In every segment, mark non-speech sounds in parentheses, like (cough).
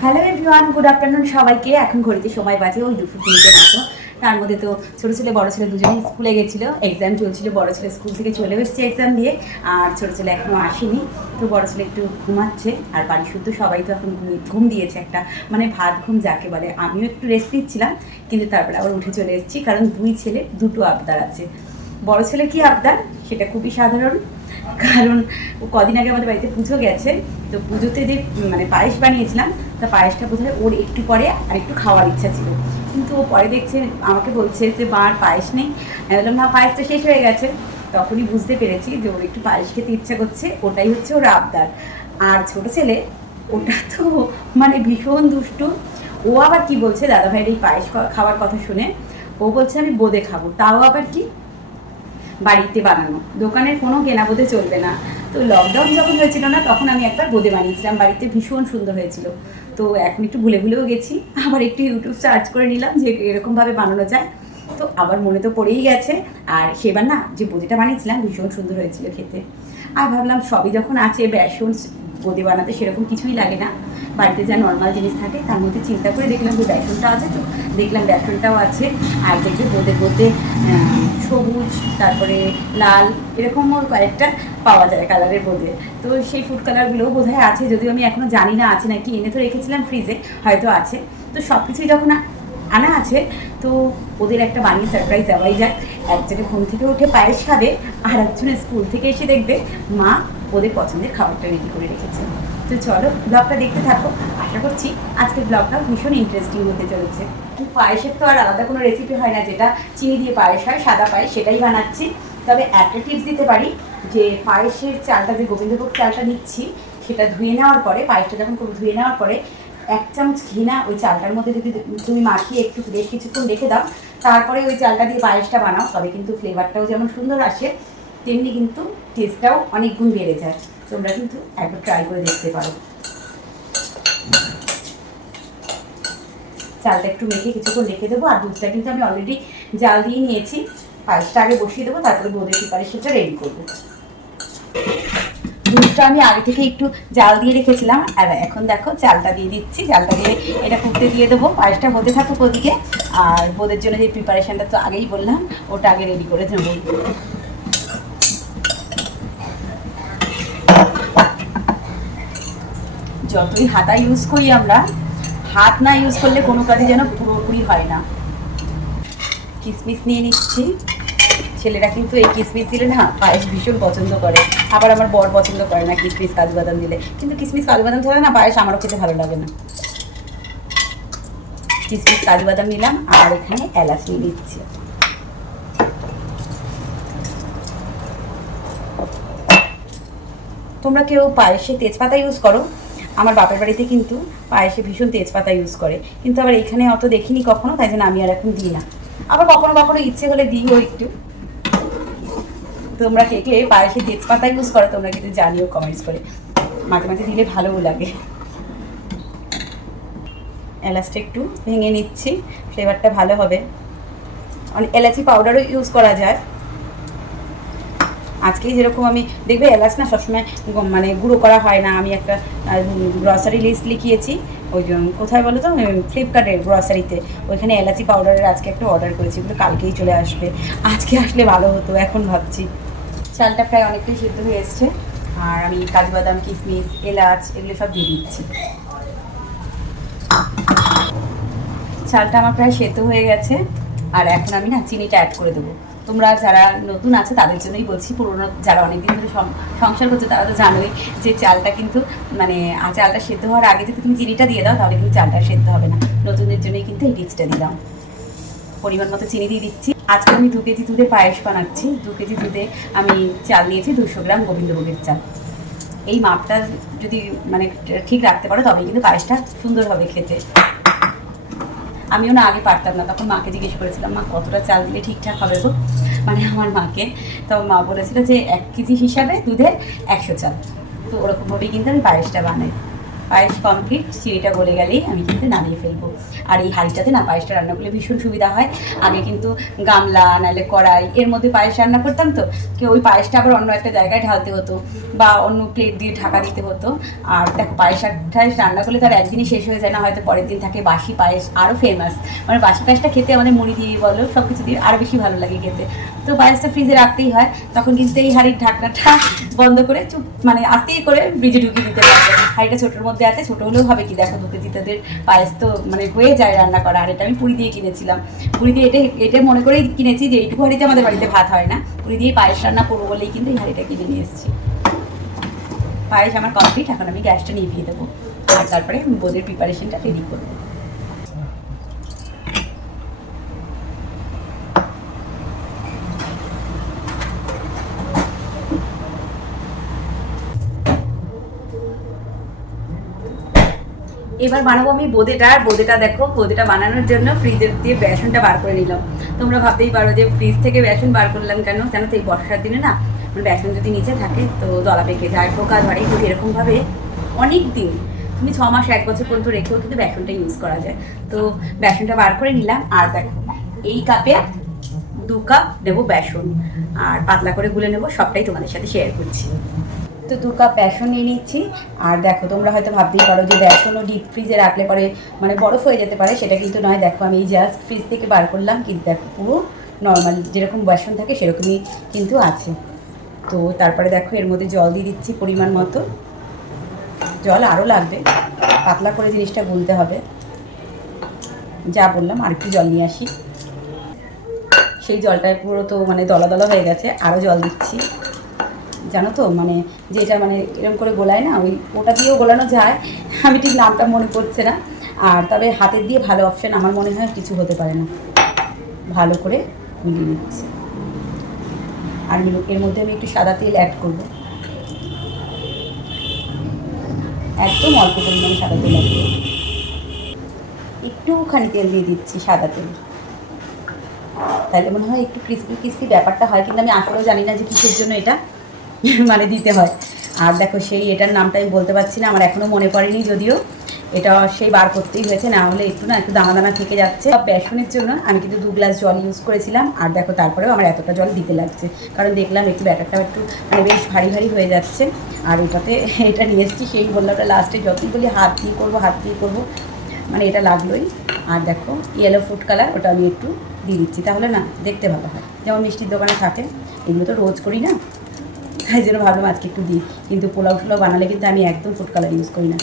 Hello everyone good afternoon সবাইকে। এখন ঘড়িতে সময় বাজে, ওই দুপুর তিনটে মতো তার মধ্যে তো ছোটো ছেলে, বড় ছেলে দুজনেই স্কুলে গেছিল। এক্সাম চলছিল, বড় ছেলে স্কুল থেকে চলে এসেছে এক্সাম দিয়ে, আর ছোটো ছেলে এখনও আসেনি। তো বড়ো ছেলে একটু ঘুমাচ্ছে, আর বাড়ি শুদ্ধ সবাই তো এখন ঘুম- ঘুম দিয়েছে একটা মানে ভাত ঘুম যাকে বলে। আমিও একটু রেস্ট নিচ্ছিলাম, কিন্তু তারপরে আবার উঠে চলে এসেছি, কারণ দুই ছেলে, দুটো আবদার আছে। বড় ছেলে কি আবদার? সেটা খুবই সাধারণ। কারণ ও কদিন আগে আমাদের বাড়িতে পুজো গেছে, তো পুজোতে যে মানে পায়েস বানিয়েছিলাম, তা পায়েসটা বোধহয় ওর একটু পরে আর একটু খাওয়ার ইচ্ছা ছিল। কিন্তু ও পরে দেখছে, আমাকে বলছে যে, মা, আর পায়েস নেই। আমি বললাম মা পায়েসটা শেষ হয়ে গেছে। তখনই বুঝতে পেরেছি যে, ওর একটু পায়েস খেতে ইচ্ছা করছে, ওটাই হচ্ছে ওর আবদার। আর ছোট ছেলে, ওটা তো মানে ভীষণ দুষ্টু। ও আবার কি বলছে দাদা ভাইয়ের এই পায়েস খাওয়ার কথা শুনে? ও বলছে, আমি বোঁদে খাব। তাও আবার কি? বাড়িতে বানানো। দোকানের কোনো কেনা বোধে চলবে না। তো লকডাউন যখন হয়েছিল না, তখন আমি একবার বোঁদে বানিয়েছিলাম। বাড়িতে ভীষণ সুন্দর হয়েছিল। তো এখন একটু ভুলে ভুলেও গেছি। আবার একটু ইউটিউব সার্চ করে নিলাম যে এরকমভাবে বানানো যায়। তো আবার মনে তো পড়েই গেছে। আর সেবার না, যে বোঁদেটা বানিয়েছিলাম, ভীষণ সুন্দর হয়েছিল খেতে। আর ভাবলাম সবই যখন আছে, বেসন বোঁদে বানাতে সেরকম কিছুই লাগে না। বাড়িতে যা নর্মাল জিনিস থাকে, তার মধ্যে চিন্তা করে দেখলাম যে বেসনটা আছে তো, দেখলাম বেসনটাও আছে। আর দেখবে বোঁদে বোঁদে সবুজ, তারপরে লাল, এরকমও কয়েকটা পাওয়া যায় কালারের বোঁদে তো সেই ফুড কালারগুলোও বোধহয় আছে, যদিও আমি এখনও জানি না আছে নাকি, এনে তো রেখেছিলাম ফ্রিজে হয়তো আছে। তো সব কিছুই যখন আনা আছে, তো ওদের একটা বানিয়ে সারপ্রাইজ দেওয়াই যায় একজনে ঘুম থেকে উঠে পায়েস খাবে আর একজনে স্কুল থেকে এসে দেখবে মা ওদের পছন্দের খাবারটা রেডি করে রেখেছে। তো চলো ব্লগটা দেখতে থাকো। আশা করছি আজকের ব্লগটা ভীষণ ইন্টারেস্টিং হতে চলেছে। পায়েসের তো আর আলাদা কোনো রেসিপি হয় না, যেটা চিনি দিয়ে পায়েস হয়, সাদা পায়েস, সেটাই বানাচ্ছি। তবে একটা টিপস দিতে পারি, যে পায়েসের চালটা, যে গোবিন্দভোগ চালটা নিচ্ছি, সেটা ধুয়ে নেওয়ার পরে, পায়েসটা যখন ধুয়ে নেওয়ার পরে, এক চামচ ঘি না, ওই চালটার মধ্যে যদি তুমি মাখিয়ে একটু বেশ কিছুক্ষণ রেখে দাও, তারপরে ওই চালটা দিয়ে পায়েসটা বানাও, তবে কিন্তু ফ্লেভারটাও যেমন সুন্দর আসে, তেমনি কিন্তু টেস্টটাও অনেক গুণ বেড়ে যায়। তোমরা কিন্তু একবার ট্রাই করে দেখতে পারো। চালটা একটু মেখে কিছুক্ষণ রেখে দেবো, আর দুধটা কিন্তু আমি অলরেডি জাল দিয়ে নিয়েছি। পায়েসটা আগে বসিয়ে দেবো, তারপরে বোঁদের প্রিপারেশনটা রেডি করব। দুধটা আমি আগে থেকে একটু জাল দিয়ে রেখেছিলাম, আর এখন দেখো চালটা দিয়ে দিচ্ছি, চালটা দিয়ে এটা ফুটতে দিয়ে দেবো, পায়েসটা হতে থাকুক ওদিকে। আর বোদের জন্য যে প্রিপারেশানটা তো আগেই বললাম, ওটা আগে রেডি করে নেব যতই হাতা ইউজ করি আমরা, হাত না ইউজ করলে কোনো কাজে যেন পুরোপুরি হয় না। কিসমিস নিয়ে নিচ্ছি। ছেলেরা কিন্তু এই কিসমিস দিলে না পায়েস ভীষণ পছন্দ করে। আবার আমার বর পছন্দ করে না কিসমিস কাজু বাদাম দিলে। কিন্তু কিসমিস কাজু বাদাম ছাড়া না পায়েস আমারও খেতে ভালো লাগে না। কিসমিস কাজু বাদাম নিলাম, আর এখানে এলাচ নিয়ে নিচ্ছি। তোমরা কেউ পায়েসে তেজপাতা ইউজ করো। আমার বাপের বাড়িতে কিন্তু পায়েসে ভীষণ তেজপাতা ইউজ করে। কিন্তু আবার এখানে অত দেখিনি কখনো, তাই জন্য আমি আর এখন দিই না। আবার কখনো কখনো ইচ্ছে হলে দিইও একটু। তোমরা কে কে পায়েসে তেজপাতা ইউজ করো, তোমরা কিন্তু জানিও কমেন্টস করে। মাঝে মাঝে দিলে ভালোও লাগে। এলাচটা একটু ভেঙে নিচ্ছি ফ্লেভারটা ভালো হবে। এলাচি পাউডারও ইউজ করা যায়। আজকে যেরকম আমি, দেখবে এলাচ না সবসময় মানে গুঁড়ো করা হয় না। আমি একটা গ্রসারি লিস্ট লিখিয়েছি। ওই কোথায় বলো তো? ফ্লিপকার্টের গ্রসারিতে ওইখানে এলাচি পাউডারের আজকে একটা অর্ডার করেছি ওগুলো কালকেই চলে আসবে। আজকে আসলে ভালো হতো, এখন ভাবছি। চালটা প্রায় অনেকটাই সিদ্ধ হয়ে এসছে। আর আমি কাজু বাদাম কিশমিশ, এলাচ এগুলো সব দিয়ে দিচ্ছি। চালটা আমার প্রায় সেদ্ধ হয়ে গেছে। আর এখন আমি না চিনিটা অ্যাড করে দেবো। তোমরা যারা নতুন আছে, তাদের জন্যই বলছি, পুরোনো যারা অনেকদিন ধরে সংসার করছে, তারা তো জানোই যে চালটা কিন্তু মানে চালটা সেদ্ধ হওয়ার আগে যদি তুমি চিনিটা দিয়ে দাও, তাহলে কিন্তু চালটা সেদ্ধ হবে না। নতুনদের জন্যই কিন্তু এই টিপসটা দিলাম পরিমাণ মতো চিনি দিয়ে দিচ্ছি। আজকে আমি দু কেজি দুধে পায়েস বানাচ্ছি। দু কেজি দুধে আমি চাল নিয়েছি দুশো গ্রাম গোবিন্দভোগের চাল। এই মাপটা যদি মানে ঠিক রাখতে পারো, তবেই কিন্তু পায়েসটা সুন্দর হবে খেতে। আমিও না আগে পারতাম না, তখন মাকে জিজ্ঞেস করেছিলাম, মা, কতটা চাল দিলে ঠিকঠাক হবে গো? মানে আমার মাকে। তো মা বলেছিল যে, এক কেজি হিসাবে দুধের একশো চাল। তো ওরকমভাবেই কিন্তু আমি পায়েসটা বানাই। পায়েস কমপ্লিট চিনিটা গলে গেলেই আমি কিন্তু নামিয়ে ফেলব। আর এই হাঁড়িটাতে না পায়েসটা রান্না করলে ভীষণ সুবিধা হয়। আগে কিন্তু গামলা, নাহলে কড়াই, এর মধ্যে পায়েস রান্না করতাম তো কেউ ওই পায়েসটা আবার অন্য একটা জায়গায় ঢালতে হতো বা অন্য প্লেট দিয়ে ঢাকা দিতে হতো। আর দেখো, পায়েস টায়েস রান্না করলে তার একদিনই শেষ হয়ে যায় না, হয়তো পরের দিন থাকে বাসি পায়েস আরও ফেমাস মানে বাসি পায়েসটা খেতে আমাদের মুড়ি দিয়ে বলো সব কিছু দিয়ে আরও বেশি ভালো লাগে খেতে। তো পায়েসটা ফ্রিজে রাখতেই হয়, তখন কিন্তু এই হাঁড়ির ঢাকনাটা বন্ধ করে চুপ মানে আস্তেই করে ফ্রিজে ঢুকিয়ে দিতে পারবে হাঁড়িটা ছোটোর মধ্যে আছে, ছোটো হলেও হবে কি? দেখো দুটো দিতেদের পায়েস তো মানে হয়ে যায় রান্না করা। আর এটা আমি পুরি দিয়ে কিনেছিলাম। পুরি দিয়ে এটা এটা মনে করেই কিনেছি যে এইটুকু হাঁড়িতে আমাদের বাড়িতে ভাত হয় না। পুরি দিয়ে পায়েস রান্না করব বলেই কিন্তু এই হাঁড়িটা কিনে নিয়ে এসেছি। পায়েস আমার কমপ্লিট এখন আমি গ্যাসটা নিভিয়ে দেবো। আর তারপরে বোধের প্রিপারেশনটা রেডি করব। এবার বানাবো আমি বোদেটা। আর বোঁদেটা দেখো, বোঁদেটা বানানোর জন্য ফ্রিজের দিয়ে বেসনটা বার করে নিলাম। তোমরা ভাবতেই পারো যে ফ্রিজ থেকে বেসন বার করলাম কেন? কেন তো এই বর্ষার দিনে না মানে বেসন যদি নিচে থাকে তো দলা পেকে যায়, পোকা ধরে। কিন্তু এরকমভাবে অনেক দিন তুমি ছ মাস এক বছর পর্যন্ত রেখেও কিন্তু বেসনটা ইউজ করা যায়। তো বেসনটা বার করে নিলাম। আর দেখো, এই কাপে দু কাপ দেবো বেসন। আর পাতলা করে গুলে নেব, সবটাই তোমাদের সাথে শেয়ার করছি। তো দু কাপ বেসন নিয়ে নিচ্ছি। আর দেখো, তোমরা হয়তো ভাবতেই পারো যে বেসনও ডিপ ফ্রিজে রাখলে পরে মানে বরফ হয়ে যেতে পারে, সেটা কিন্তু নয়। দেখো, আমি জাস্ট ফ্রিজ থেকে বার করলাম, কিন্তু দেখো, পুরো নর্মাল যেরকম বেসন থাকে, সেরকমই কিন্তু আছে। তো তারপরে দেখো, এর মধ্যে জল দিয়ে দিচ্ছি পরিমাণ মতো। জল আরও লাগবে, পাতলা করে জিনিসটা গুলতে হবে। যা বললাম আর একটু জল নিয়ে আসি। সেই জলটায় পুরো তো মানে দলা দলা হয়ে গেছে আরও জল দিচ্ছি। জানো তো মানে যেটা মানে এরকম করে গোলায় না, ওই ওটা দিয়েও গোলানো যায়। আমি ঠিক নামটা মনে পড়ছে না। আর তবে হাতের দিয়ে ভালো অপশন আমার মনে হয় কিছু হতে পারে না। ভালো করে মিলিয়ে নিচ্ছি। আর এর মধ্যে আমি একটু সাদা তেল অ্যাড করব। একদম অল্প পরিমাণে সাদা তেল অ্যাড একটুখানি তেল দিয়ে দিচ্ছি সাদা তেল। তাহলে মনে হয় একটু ক্রিস্পি ক্রিস্পি ব্যাপারটা হয়, কিন্তু আমি আসলেও জানি না যে কিসের জন্য এটা। (laughs) মানে দিতে হয়। আর দেখো সেই এটার নামটা আমি বলতে পারছি না, আমার এখনও মনে পড়েনি যদিও। এটা সেই বার করতেই হয়েছে, না হলে একটু না একটু দানা দানা থেকে যাচ্ছে। বেসনের জন্য আমি কিন্তু দু গ্লাস জল ইউজ করেছিলাম, আর দেখো তারপরেও আমার এতটা জল দিতে লাগছে। কারণ দেখলাম একটু ব্যাটারটা একটু মানে বেশ ভারী ভারী হয়ে যাচ্ছে। আর এটাতে (laughs) এটা নিয়ে এসেছি, সেই বললাম লাস্টে যতই বলি হাত দিয়ে করব, হাত দিয়ে করব মানে এটা লাগলোই। আর দেখো ইয়েলো ফুড কালার ওটা আমি একটু দিয়ে দিচ্ছি, তাহলে না দেখতে ভালো হয়। যেমন মিষ্টির দোকানে থাকে, এগুলো তো রোজ করি না। তাই জন্য ভাবলাম আজকে একটু দিই। কিন্তু পোলাও টোলাও বানালে কিন্তু আমি একদম ফুড কালার ইউজ করি না।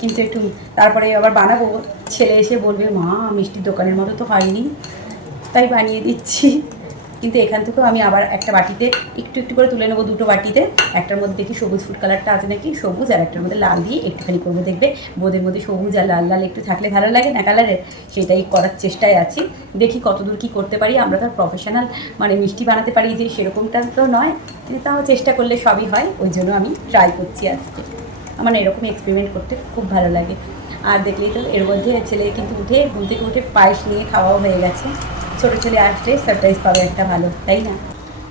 কিন্তু একটু তারপরে আবার বানাবো। ছেলে এসে বলবে, মা, মিষ্টির দোকানের মতো তো হয়নি। তাই বানিয়ে দিচ্ছি। কিন্তু এখান থেকেও আমি আবার একটা বাটিতে একটু একটু করে তুলে নেব দুটো বাটিতে। একটার মধ্যে দেখি সবুজ ফুড কালারটা আছে নাকি? সবুজ, আর একটার মধ্যে লাল দিয়ে একটুখানি করব, দেখবে? বোধের মধ্যে সবুজ আর লাল লাল একটু থাকলে ভালো লাগে না কালারের সেটাই করার চেষ্টায় আছি। দেখি কতদূর কী করতে পারি। আমরা তো প্রফেশনাল মানে মিষ্টি বানাতে পারি যে সেরকমটা তো নয় তাও চেষ্টা করলে সবই হয়। ওই জন্য আমি ট্রাই করছি আজকে। আমার এরকম এক্সপেরিমেন্ট করতে খুব ভালো লাগে। আর দেখলেই তো এর মধ্যে ছেলে কিন্তু উঠে, ঘুম থেকে উঠে পায়েস নিয়ে খাওয়াও হয়ে গেছে। ছোটো ছেলে আসলে সারপ্রাইজ পাবে একটা ভালো, তাই না?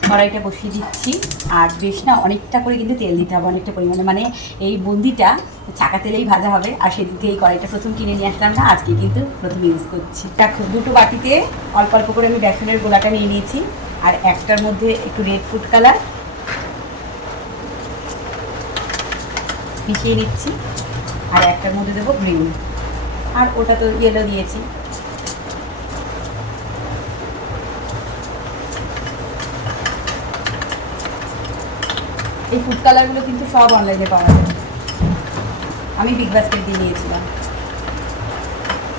কড়াইটা বসিয়ে দিচ্ছি, আর বেশ না অনেকটা করে কিন্তু তেল দিতে হবে, অনেকটা পরিমাণে। মানে এই বুন্দিটা চাকা তেলেই ভাজা হবে, আর সেদিকে এই কড়াইটা প্রথম কিনে নিয়ে আসলাম না, আজকে কিন্তু প্রথম ইউজ করছি। দেখো, দুটো বাটিতে অল্প অল্প করে আমি বেসনের গোলাটা নিয়ে নিয়েছি, আর একটার মধ্যে একটু রেড ফুড কালার মিশিয়ে নিচ্ছি, আর একটার মধ্যে দেবো গ্রিন আর ওটা তো ইয়েলো দিয়েছি এই ফুড কালারগুলো কিন্তু সব অনলাইনে পাওয়া যায়। আমি বিগ বাস্কেট দিয়ে নিয়েছিলাম।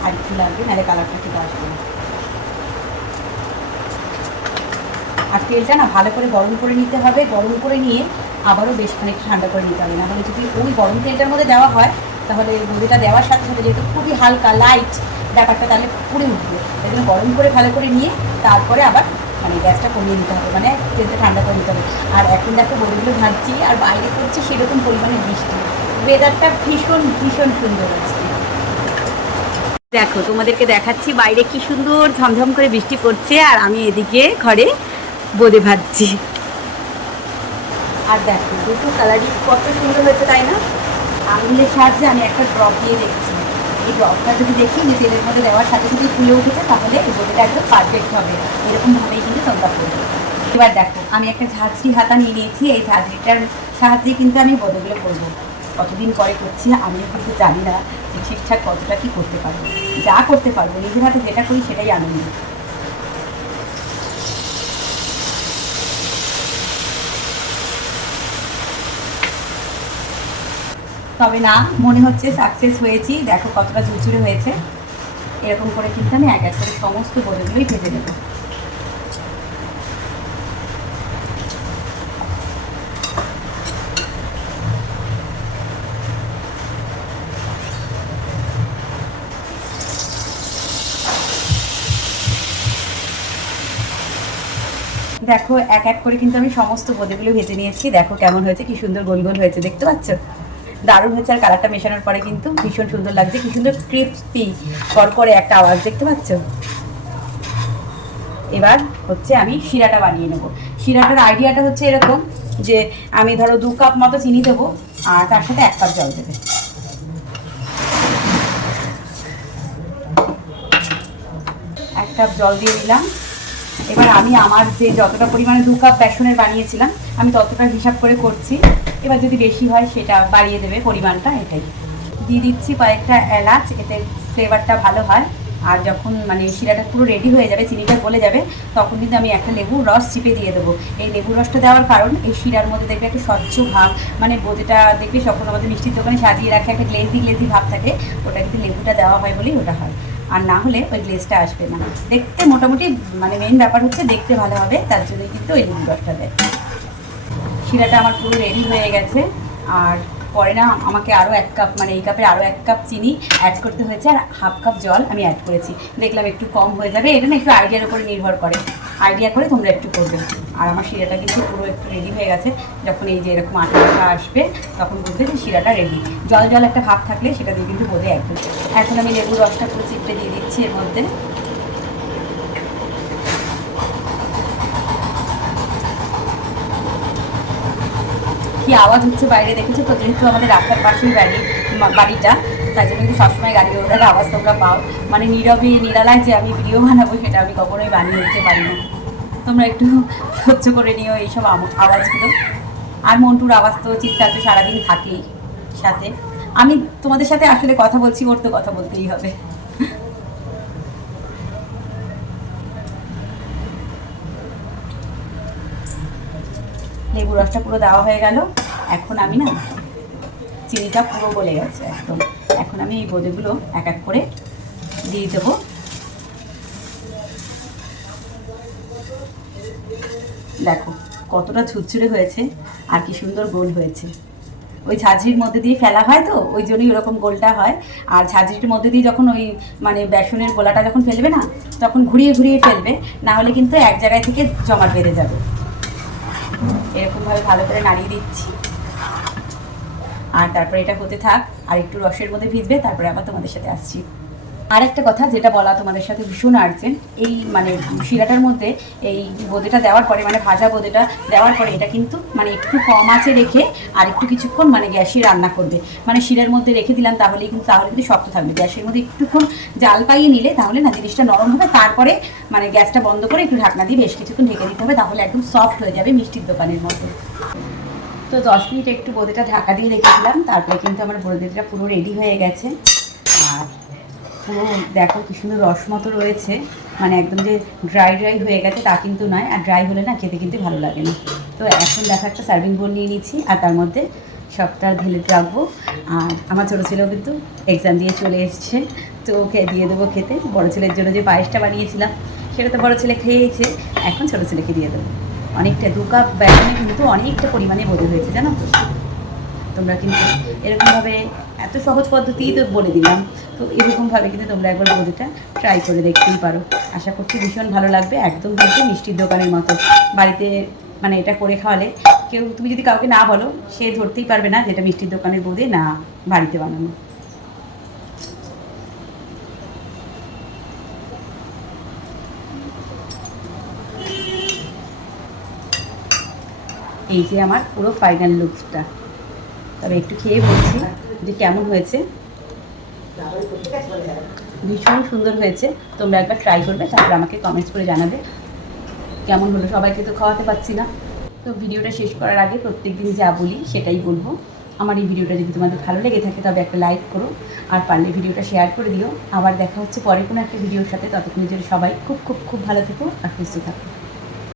আর একটু লাগবে, নাহলে কালারটা ঠিক আসবে না আর তেলটা না ভালো করে গরম করে নিতে হবে। গরম করে নিয়ে আবারও বেশ খানিকটা ঠান্ডা করে নিতে হবে। না হলে যদি ওই গরম তেলটার মধ্যে দেওয়া হয়, তাহলে মুদিটা দেওয়ার সাথে সাথে যেহেতু খুবই হালকা লাইট ব্যাপারটা তাহলে পুড়ে উঠবে। জন্য গরম করে ভালো করে নিয়ে তারপরে আবার মানে গ্যাসটা কমিয়ে নিতে হবে মানে তেলটা ঠান্ডা করে নিতে হবে। আর এখন দেখো বড়িগুলো ভাজছি, আর বাইরে করছি সেরকম পরিমাণে বৃষ্টি। ওয়েদারটা ভীষণ ভীষণ সুন্দর আছে। দেখো, তোমাদেরকে দেখাচ্ছি বাইরে কি সুন্দর ঝমঝম করে বৃষ্টি পড়ছে, আর আমি এদিকে ঘরে বোঁদে ভাজছি। আর দেখো, দুটো কালারই কত সুন্দর হয়েছে, তাই না? আঙুলের সাহায্যে আমি একটা ড্রপ দিয়ে দেখছি। এই ড্রপটা যদি দেখি যে তেলের মধ্যে দেওয়ার সাথে সাথে ফুলে উঠেছে, তাহলে এই বোটিটা একদম পারফেক্ট হবে। এরকমভাবেই কিন্তু তোমরা করবে। এবার দেখো, আমি একটা ঝাঁঝরি হাতা নিয়ে নিয়েছি। এই ঝাঁঝরিটার সাহায্যে কিন্তু আমি বদগুলো করব। কতদিন পরে করছি আমিও কিন্তু জানি না যে ঠিকঠাক কতটা কী করতে পারব। যা করতে পারব, নিজের হাতে যেটা করি সেটাই আনন্দ। তবে না, মনে হচ্ছে সাকসেস হয়েছি। দেখো কতটা ঝুরঝুরে হয়েছে। এরকম করে কিন্তু আমি এক এক করে সমস্ত বড়িগুলোই ভেজে নেব। দেখো, এক এক করে কিন্তু আমি সমস্ত বোঁদেগুলো ভেজে নিয়েছি। দেখো কেমন হয়েছে, কি সুন্দর গোল গোল হয়েছে, দেখতে পাচ্ছ? দারুণ হয়েছে আর কালারটা মেশানোর পরে কিন্তু ভীষণ সুন্দর লাগছে। কি সুন্দর ক্রিপি করে একটা আওয়াজ, দেখতে পাচ্ছ? এবার হচ্ছে আমি শিরাটা বানিয়ে নেব। শিরাটার আইডিয়াটা হচ্ছে এরকম যে আমি ধরো দু কাপ মতো চিনি দেবো আর তার সাথে এক কাপ জল দেবে। এক কাপ জল দিয়ে দিলাম। এবার আমি আমার যে যতটা পরিমাণে দু কাপ বেসনের বানিয়েছিলাম, আমি ততটা হিসাব করে করছি। এবার যদি বেশি হয়, সেটা বাড়িয়ে দেবে পরিমাণটা এটাই। দিয়ে দিচ্ছি কয়েকটা এলাচ, এতে ফ্লেভারটা ভালো হয়। আর যখন মানে শিরাটা পুরো রেডি হয়ে যাবে, চিনিটা গলে যাবে, তখন কিন্তু আমি একটা লেবুর রস চিপে দিয়ে দেবো। এই লেবুর রসটা দেওয়ার কারণ, এই শিরার মধ্যে দেখবে একটা স্বচ্ছ ভাব। মানে বোধেটা দেখবে যখন আমাদের মিষ্টির দোকানে সাজিয়ে রাখে, একটা গ্লেজি গ্লেজি ভাব থাকে, ওটা কিন্তু লেবুটা দেওয়া হয় বলেই ওটা হয়। আর না হলে ওই গ্লেজটা আসবে না। দেখতে মোটামুটি মানে মেন ব্যাপার হচ্ছে দেখতে ভালো হবে, তার জন্যই কিন্তু ওই রসটা দেয়। শিরাটা আমার পুরো রেডি হয়ে গেছে, আর পরে না আমাকে আরও এক কাপ মানে এই কাপের আরও এক কাপ চিনি অ্যাড করতে হয়েছে, আর হাফ কাপ জল আমি অ্যাড করেছি। দেখলাম একটু কম হয়ে যাবে, এটা না একটু আইডিয়ার উপরে নির্ভর করে। আইডিয়া করে তোমরা একটু করবে। আর আমার শিরাটা কিন্তু পুরো একটু রেডি হয়ে গেছে। যখন এই যে এরকম আটা আটা আসবে, তখন বুঝবে যে শিরাটা রেডি জল জল একটা ভাব থাকলে সেটা দিয়ে কিন্তু বোধে একদম। এখন আমি লেবুর রসটা পুরো চিপড়ে দিয়ে দিচ্ছি এর মধ্যে। কি আওয়াজ হচ্ছে বাইরে দেখেছ তো? যেহেতু আমাদের রাস্তার পাশেই বাড়ি, বাড়িটা। তাই জন্য কিন্তু সবসময় গাড়ি ঘোড়ার আওয়াজ তোমরা পাও। মানে নীরবে, নিরালায় যে আমি ভিডিও বানাবো, সেটা আমি কখনোই বানিয়ে উঠতে পারি না। তোমরা একটু সহ্য করে নিও এইসব আওয়াজগুলো। আর মন্টুর আওয়াজ তো চিৎকার তো সারাদিন থাকেই সাথে। আমি তোমাদের সাথে আসলে কথা বলছি, ওর তো কথা বলতেই হবে। লেবু রসটা পুরো দেওয়া হয়ে গেল। এখন আমি না চিনিটা পুরো গলে গেছে একদম এখন আমি এই বোঁদেগুলো এক এক করে দিয়ে দেবো। দেখো, কতটা ছুটছুড়ে হয়েছে আর কি সুন্দর গোল হয়েছে। ওই ঝাঁঝরির মধ্যে দিয়ে ফেলা হয় তো, ওই জন্যই ওরকম গোলটা হয়। আর ঝাঁঝরির মধ্যে দিয়ে যখন ওই মানে বেসনের গোলাটা যখন ফেলবে না, তখন ঘুরিয়ে ঘুরিয়ে ফেলবে, না হলে কিন্তু এক জায়গায় থেকে জমাট বেঁধে যাবে। এরকমভাবে ভালো করে নাড়িয়ে দিচ্ছি। আর তারপরে এটা হতে থাক, আর একটু রসের মধ্যে ভিজবে, তারপরে আবার তোমাদের সাথে আসছি। আর একটা কথা যেটা বলা তোমাদের সাথে ভীষণ আর্জেন্ট এই মানে শিরাটার মধ্যে এই বোঁদেটা দেওয়ার পরে মানে ভাজা বোঁদেটা দেওয়ার পরে এটা কিন্তু মানে একটু কম আঁচে রেখে আর একটু কিছুক্ষণ মানে গ্যাসে রান্না করবে। মানে শিরার মধ্যে রেখে দিলাম তাহলে কিন্তু তাহলে কিন্তু শক্ত থাকবে। গ্যাসের মধ্যে একটুক্ষণ জাল পাইয়ে নিলে তাহলে না জিনিসটা নরম হবে, তারপরে মানে গ্যাসটা বন্ধ করে একটু ঢাকনা দিয়ে বেশ কিছুক্ষণ ঢেকে দিতে হবে, তাহলে একদম সফট হয়ে যাবে মিষ্টির দোকানের মতো। তো দশ মিনিট একটু বোঁদেটা ঢাকা দিয়ে রেখেছিলাম, তারপরে কিন্তু আমার বোঁদেটা পুরো রেডি হয়ে গেছে। আর পুরো দেখো কি সুন্দর রস মতো রয়েছে মানে একদম যে ড্রাই ড্রাই হয়ে গেছে তা কিন্তু নয়, আর ড্রাই হলে না খেতে কিন্তু ভালো লাগে না। তো এখন দেখো একটা সার্ভিং বোল নিয়ে নিচ্ছি, আর তার মধ্যে সবটা ঢেলে রাখব। আর আমার ছোটো ছেলেও কিন্তু এক্সাম দিয়ে চলে এসছে, তো ওকে দিয়ে দেবো খেতে। বড়ো ছেলের জন্য যে পায়েসটা বানিয়েছিলাম, সেটা তো বড়ো ছেলে খেয়েছে, এখন ছোটো ছেলেকে দিয়ে দেবো। অনেকটা দু কাপ বেসনে কিন্তু অনেকটা পরিমাণে বোঝা হয়েছে, জানো? তো তোমরা কিন্তু এরকমভাবে এত সহজ পদ্ধতিই তো বলে দিলাম। তো এরকমভাবে কিন্তু তোমরা একবার বদিটা ট্রাই করে দেখতেই পারো। আশা করছি ভীষণ ভালো লাগবে। একদম কিন্তু মিষ্টির দোকানের মতো। বাড়িতে মানে এটা করে খাওয়ালে কেউ, তুমি যদি কাউকে না বলো, সে ধরতেই পারবে না যেটা মিষ্টির দোকানের বোধে না বাড়িতে বানানো। এই যে আমার পুরো ফাইনাল লুকসটা তবে একটু খেয়ে বলছি যে কেমন হয়েছে। ভীষণ সুন্দর হয়েছে। তোমরা একবার ট্রাই করবে, তারপর আমাকে কমেন্টস করে জানাবে। কেমন হলো? সবাইকে তো খাওয়াতে পারছি না। তো ভিডিওটা শেষ করার আগে প্রত্যেক দিন যা বলি সেটাই বলব। আমার এই ভিডিওটা যদি তোমাদের ভালো লেগে থাকে, তবে একটা লাইক করো। আর পারলে ভিডিওটা শেয়ার করে দিও। আবার দেখা হচ্ছে পরে কোনো একটা ভিডিওর সাথে। ততক্ষণের জন্য সবাই খুব খুব খুব ভালো থেকো আর সুস্থ থাকো।